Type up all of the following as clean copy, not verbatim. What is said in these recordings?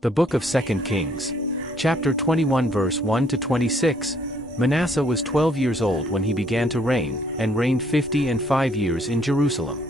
The Book of 2 Kings. Chapter 21 verse 1 to 26. Manasseh was 12 years old when he began to reign, and reigned 55 years in Jerusalem.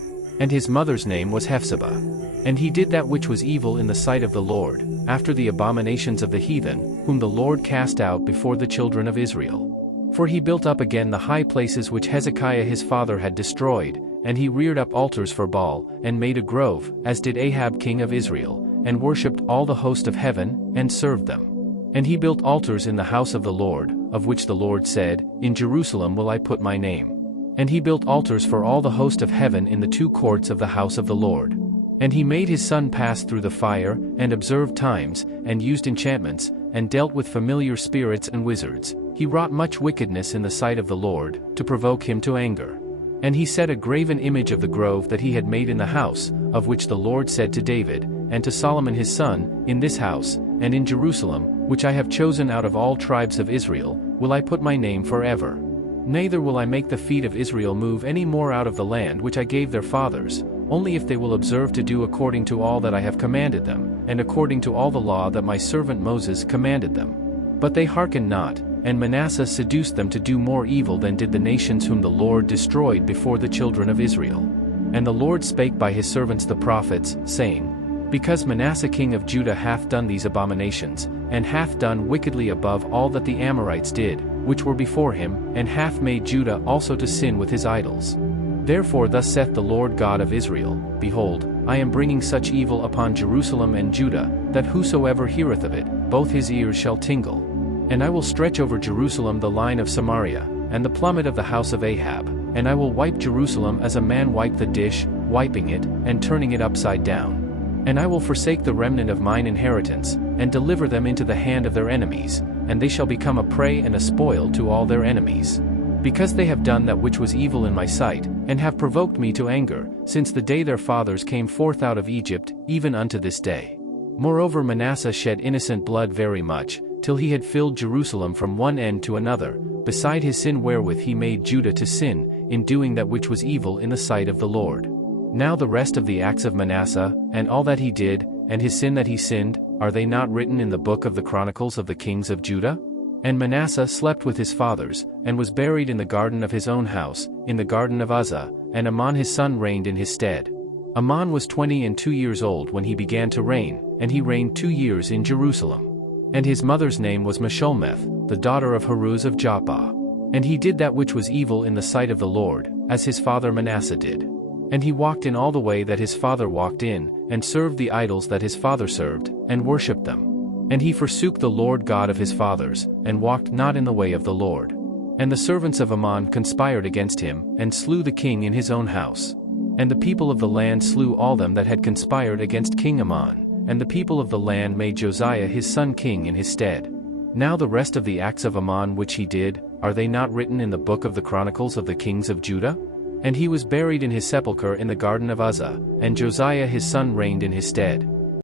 And his mother's name was Hephzibah. And he did that which was evil in the sight of the Lord, after the abominations of the heathen, whom the Lord cast out before the children of Israel. For he built up again the high places which Hezekiah his father had destroyed, and he reared up altars for Baal, and made a grove, as did Ahab king of Israel, and worshipped all the host of heaven, and served them. And he built altars in the house of the Lord, of which the Lord said, In Jerusalem will I put my name. And he built altars for all the host of heaven in the two courts of the house of the Lord. And he made his son pass through the fire, and observed times, and used enchantments, and dealt with familiar spirits and wizards. He wrought much wickedness in the sight of the Lord, to provoke him to anger. And he set a graven image of the grove that he had made in the house, of which the Lord said to David, and to Solomon his son, In this house, and in Jerusalem, which I have chosen out of all tribes of Israel, will I put my name forever. Neither will I make the feet of Israel move any more out of the land which I gave their fathers, only if they will observe to do according to all that I have commanded them, and according to all the law that my servant Moses commanded them. But they hearkened not, and Manasseh seduced them to do more evil than did the nations whom the Lord destroyed before the children of Israel. And the Lord spake by his servants the prophets, saying, Because Manasseh king of Judah hath done these abominations, and hath done wickedly above all that the Amorites did, which were before him, and hath made Judah also to sin with his idols. Therefore thus saith the Lord God of Israel, Behold, I am bringing such evil upon Jerusalem and Judah, that whosoever heareth of it, both his ears shall tingle. And I will stretch over Jerusalem the line of Samaria, and the plummet of the house of Ahab, and I will wipe Jerusalem as a man wiped the dish, wiping it, and turning it upside down. And I will forsake the remnant of mine inheritance, and deliver them into the hand of their enemies, and they shall become a prey and a spoil to all their enemies. Because they have done that which was evil in my sight, and have provoked me to anger, since the day their fathers came forth out of Egypt, even unto this day. Moreover Manasseh shed innocent blood very much, till he had filled Jerusalem from one end to another, beside his sin wherewith he made Judah to sin, in doing that which was evil in the sight of the Lord. Now the rest of the acts of Manasseh, and all that he did, and his sin that he sinned, are they not written in the book of the Chronicles of the kings of Judah? And Manasseh slept with his fathers, and was buried in the garden of his own house, in the garden of Uzzah, and Amon his son reigned in his stead. Amon was 22 years old when he began to reign, and he reigned 2 years in Jerusalem. And his mother's name was Meshullemeth, the daughter of Haruz of Joppa. And he did that which was evil in the sight of the Lord, as his father Manasseh did. And he walked in all the way that his father walked in, and served the idols that his father served, and worshipped them. And he forsook the Lord God of his fathers, and walked not in the way of the Lord. And the servants of Amon conspired against him, and slew the king in his own house. And the people of the land slew all them that had conspired against King Amon, and the people of the land made Josiah his son king in his stead. Now the rest of the acts of Amon which he did, are they not written in the book of the Chronicles of the kings of Judah? And he was buried in his sepulchre in the garden of Uzzah, and Josiah his son reigned in his stead.